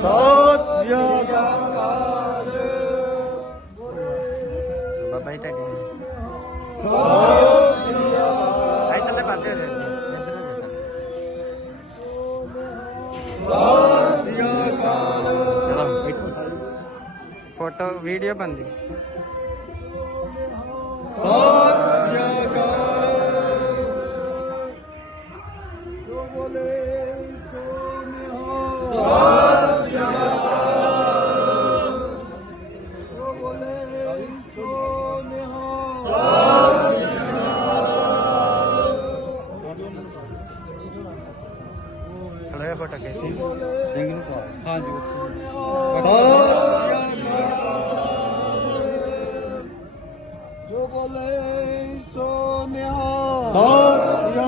ਸਤਿ ਸ੍ਰੀ ਅਕਾਲ। ਬਾਬਾ ਜੀ ਟੱਗੇ ਸਤਿ ਸ੍ਰੀ ਅਕਾਲ ਇੱਧਰਲੇ ਪਾਸੇ ਹੋ ਜਾਓ ਸਤਿ ਸ੍ਰੀ ਅਕਾਲ ਚਲੋ, ਇੱਥੇ। ਫੋਟੋ, ਵੀਡੀਓ ਬੰਦੀ ਸਤਿ ਸ੍ਰੀ ਅਕਾਲ। ਜੋ ਬੋਲੇ ਸੋ ਹਲੋ ਫੋਟੋ ਕੇ ਸਿੰਘ ਸਿੰਘ ਨੂੰ ਪਾ ਹਾਂਜੀ ਜੋ ਬੋਲੇ ਸੋ ਨਿਹਾਲ